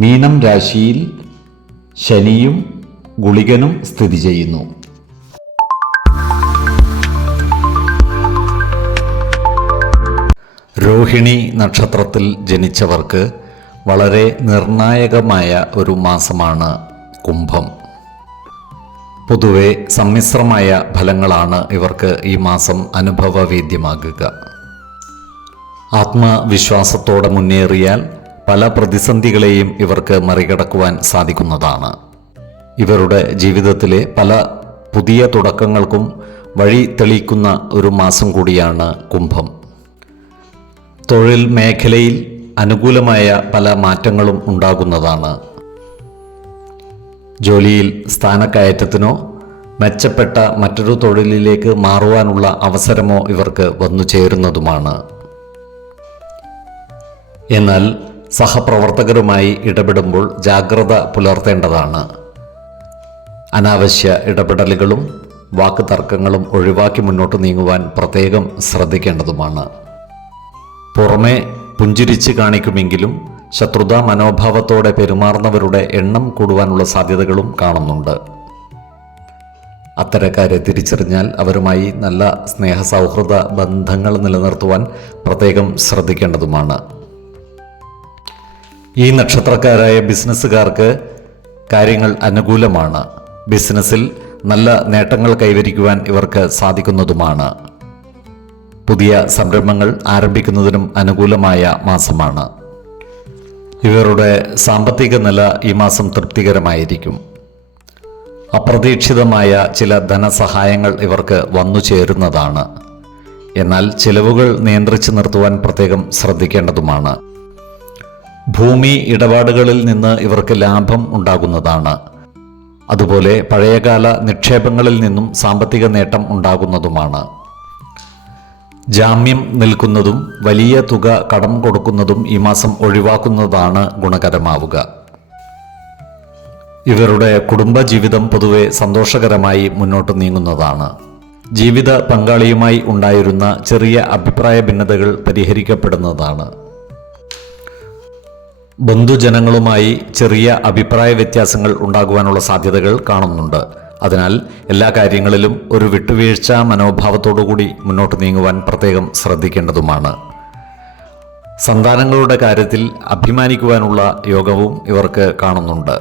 മീനം രാശിയിൽ ശനിയും ഗുളികനും സ്ഥിതി ചെയ്യുന്നു. രോഹിണി നക്ഷത്രത്തിൽ ജനിച്ചവർക്ക് വളരെ നിർണായകമായ ഒരു മാസമാണ് കുംഭം. പൊതുവെ സമ്മിശ്രമായ ഫലങ്ങളാണ് ഇവർക്ക് ഈ മാസം അനുഭവവേദ്യമാകുക. ആത്മവിശ്വാസത്തോടെ മുന്നേറിയാൽ പല പ്രതിസന്ധികളെയും ഇവർക്ക് മറികടക്കുവാൻ സാധിക്കുന്നതാണ്. ഇവരുടെ ജീവിതത്തിലെ പല പുതിയ തുടക്കങ്ങൾക്കും വഴി തെളിയിക്കുന്ന ഒരു മാസം കൂടിയാണ് കുംഭം. തൊഴിൽ മേഖലയിൽ അനുകൂലമായ പല മാറ്റങ്ങളും ഉണ്ടാകുന്നതാണ്. ജോലിയിൽ സ്ഥാനക്കയറ്റത്തിനോ മെച്ചപ്പെട്ട മറ്റൊരു തൊഴിലിലേക്ക് മാറുവാനുള്ള അവസരമോ ഇവർക്ക് വന്നു ചേരുന്നതുമാണ്. എന്നാൽ സഹപ്രവർത്തകരുമായി ഇടപെടുമ്പോൾ ജാഗ്രത പുലർത്തേണ്ടതാണ്. അനാവശ്യ ഇടപെടലുകളും വാക്ക് തർക്കങ്ങളും ഒഴിവാക്കി മുന്നോട്ട് നീങ്ങുവാൻ പ്രത്യേകം ശ്രദ്ധിക്കേണ്ടതുമാണ്. പുറമെ പുഞ്ചിരിച്ച് കാണിക്കുമെങ്കിലും ശത്രുതാ മനോഭാവത്തോടെ പെരുമാറുന്നവരുടെ എണ്ണം കൂടുവാനുള്ള സാധ്യതകളും കാണുന്നുണ്ട്. അത്തരക്കാരെ തിരിച്ചറിഞ്ഞാൽ അവരുമായി നല്ല സ്നേഹ സൗഹൃദ ബന്ധങ്ങൾ നിലനിർത്തുവാൻ പ്രത്യേകം ശ്രദ്ധിക്കേണ്ടതുമാണ്. ഈ നക്ഷത്രക്കാരായ ബിസിനസ്സുകാർക്ക് കാര്യങ്ങൾ അനുകൂലമാണ്. ബിസിനസ്സിൽ നല്ല നേട്ടങ്ങൾ കൈവരിക്കുവാൻ ഇവർക്ക് സാധിക്കുന്നതുമാണ്. പുതിയ സംരംഭങ്ങൾ ആരംഭിക്കുന്നതിനും അനുകൂലമായ മാസമാണ്. ഇവരുടെ സാമ്പത്തിക നില ഈ മാസം തൃപ്തികരമായിരിക്കും. അപ്രതീക്ഷിതമായ ചില ധനസഹായങ്ങൾ ഇവർക്ക് വന്നു ചേരുന്നതാണ്. എന്നാൽ ചിലവുകൾ നിയന്ത്രിച്ചു നിർത്തുവാൻ പ്രത്യേകം ശ്രദ്ധിക്കേണ്ടതുമാണ്. ഭൂമി ഇടപാടുകളിൽ നിന്ന് ഇവർക്ക് ലാഭം ഉണ്ടാകുന്നതാണ്. അതുപോലെ പഴയകാല നിക്ഷേപങ്ങളിൽ നിന്നും സാമ്പത്തിക നേട്ടം ഉണ്ടാകുന്നതുമാണ്. ജാമ്യം നിൽക്കുന്നതും വലിയ തുക കടം കൊടുക്കുന്നതും ഈ മാസം ഒഴിവാക്കുന്നതാണ് ഗുണകരമാവുക. ഇവരുടെ കുടുംബജീവിതം പൊതുവെ സന്തോഷകരമായി മുന്നോട്ട് നീങ്ങുന്നതാണ്. ജീവിത പങ്കാളിയുമായി ഉണ്ടായിരുന്ന ചെറിയ അഭിപ്രായ ഭിന്നതകൾ പരിഹരിക്കപ്പെടുന്നതാണ്. ബന്ധുജനങ്ങളുമായി ചെറിയ അഭിപ്രായ വ്യത്യാസങ്ങൾ ഉണ്ടാകുവാനുള്ള സാധ്യതകൾ കാണുന്നുണ്ട്. അതിനാൽ എല്ലാ കാര്യങ്ങളിലും ഒരു വിട്ടുവീഴ്ച മനോഭാവത്തോടുകൂടി മുന്നോട്ട് നീങ്ങുവാൻ പ്രത്യേകം ശ്രദ്ധിക്കേണ്ടതുമാണ്. സന്താനങ്ങളുടെ കാര്യത്തിൽ അഭിമാനിക്കുവാനുള്ള യോഗവും ഇവർക്ക് കാണുന്നുണ്ട്.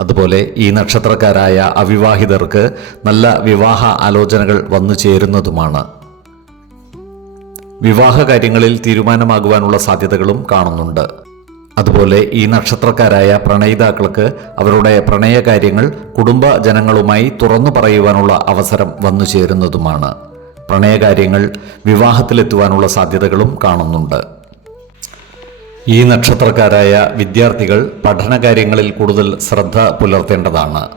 അതുപോലെ ഈ നക്ഷത്രക്കാരായ അവിവാഹിതർക്ക് നല്ല വിവാഹ ആലോചനകൾ വന്നു ചേരുന്നതുമാണ്. വിവാഹ കാര്യങ്ങളിൽ തീരുമാനമാകുവാനുള്ള സാധ്യതകളും കാണുന്നുണ്ട്. അതുപോലെ ഈ നക്ഷത്രക്കാരായ പ്രണയിതാക്കൾക്ക് അവരുടെ പ്രണയകാര്യങ്ങൾ കുടുംബ ജനങ്ങളുമായി തുറന്നു പറയുവാനുള്ള അവസരം വന്നു ചേരുന്നതുമാണ്. പ്രണയകാര്യങ്ങൾ വിവാഹത്തിലെത്തുവാനുള്ള സാധ്യതകളും കാണുന്നുണ്ട്. ഈ നക്ഷത്രക്കാരായ വിദ്യാർത്ഥികൾ പഠനകാര്യങ്ങളിൽ കൂടുതൽ ശ്രദ്ധ പുലർത്തേണ്ടതാണ്.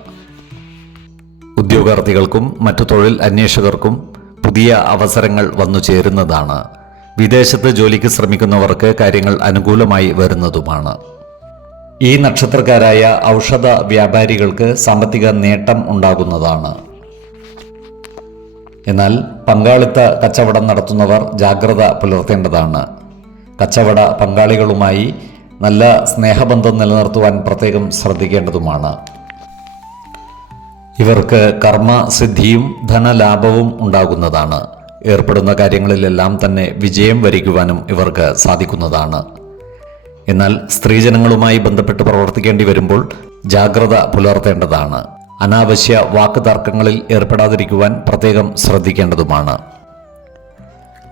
ഉദ്യോഗാർത്ഥികൾക്കും മറ്റു തൊഴിൽ അന്വേഷകർക്കും പുതിയ അവസരങ്ങൾ വന്നു ചേരുന്നതാണ്. വിദേശത്ത് ജോലിക്ക് ശ്രമിക്കുന്നവർക്ക് കാര്യങ്ങൾ അനുകൂലമായി വരുന്നതുമാണ്. ഈ നക്ഷത്രക്കാരായ ഔഷധ വ്യാപാരികൾക്ക് സാമ്പത്തിക നേട്ടം ഉണ്ടാകുന്നതാണ്. എന്നാൽ പങ്കാളിത്ത കച്ചവടം നടത്തുന്നവർ ജാഗ്രത പുലർത്തേണ്ടതാണ്. കച്ചവട പങ്കാളികളുമായി നല്ല സ്നേഹബന്ധം നിലനിർത്തുവാൻ പ്രത്യേകം ശ്രദ്ധിക്കേണ്ടതുമാണ്. ഇവർക്ക് കർമ്മസിദ്ധിയും ധനലാഭവും ഉണ്ടാകുന്നതാണ്. ഏർപ്പെടുന്ന കാര്യങ്ങളിലെല്ലാം തന്നെ വിജയം വരിക്കുവാനും ഇവർക്ക് സാധിക്കുന്നതാണ്. എന്നാൽ സ്ത്രീജനങ്ങളുമായി ബന്ധപ്പെട്ട് പ്രവർത്തിക്കേണ്ടി വരുമ്പോൾ ജാഗ്രത പുലർത്തേണ്ടതാണ്. അനാവശ്യ വാക്ക് തർക്കങ്ങളിൽ ഏർപ്പെടാതിരിക്കുവാൻ പ്രത്യേകം ശ്രദ്ധിക്കേണ്ടതുമാണ്.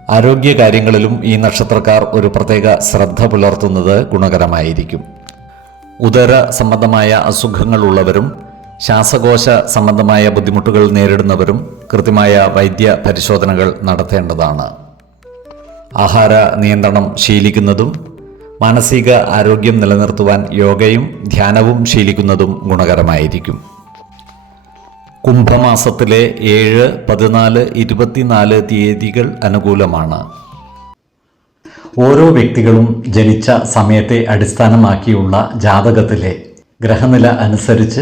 ആരോഗ്യ കാര്യങ്ങളിലും ഈ നക്ഷത്രക്കാർ ഒരു പ്രത്യേക ശ്രദ്ധ പുലർത്തുന്നത് ഗുണകരമായിരിക്കും. ഉദര സംബന്ധമായ അസുഖങ്ങളുള്ളവരും ശ്വാസകോശ സംബന്ധമായ ബുദ്ധിമുട്ടുകൾ നേരിടുന്നവരും കൃത്യമായ വൈദ്യ പരിശോധനകൾ നടത്തേണ്ടതാണ്. ആഹാര നിയന്ത്രണം ശീലിക്കുന്നതും മാനസിക ആരോഗ്യം നിലനിർത്തുവാൻ യോഗയും ധ്യാനവും ശീലിക്കുന്നതും ഗുണകരമായിരിക്കും. കുംഭമാസത്തിലെ ഏഴ് പതിനാല് ഇരുപത്തിനാല് തീയതികൾ അനുകൂലമാണ്. ഓരോ വ്യക്തികളും ജനിച്ച സമയത്തെ അടിസ്ഥാനമാക്കിയുള്ള ജാതകത്തിലെ ഗ്രഹനില അനുസരിച്ച്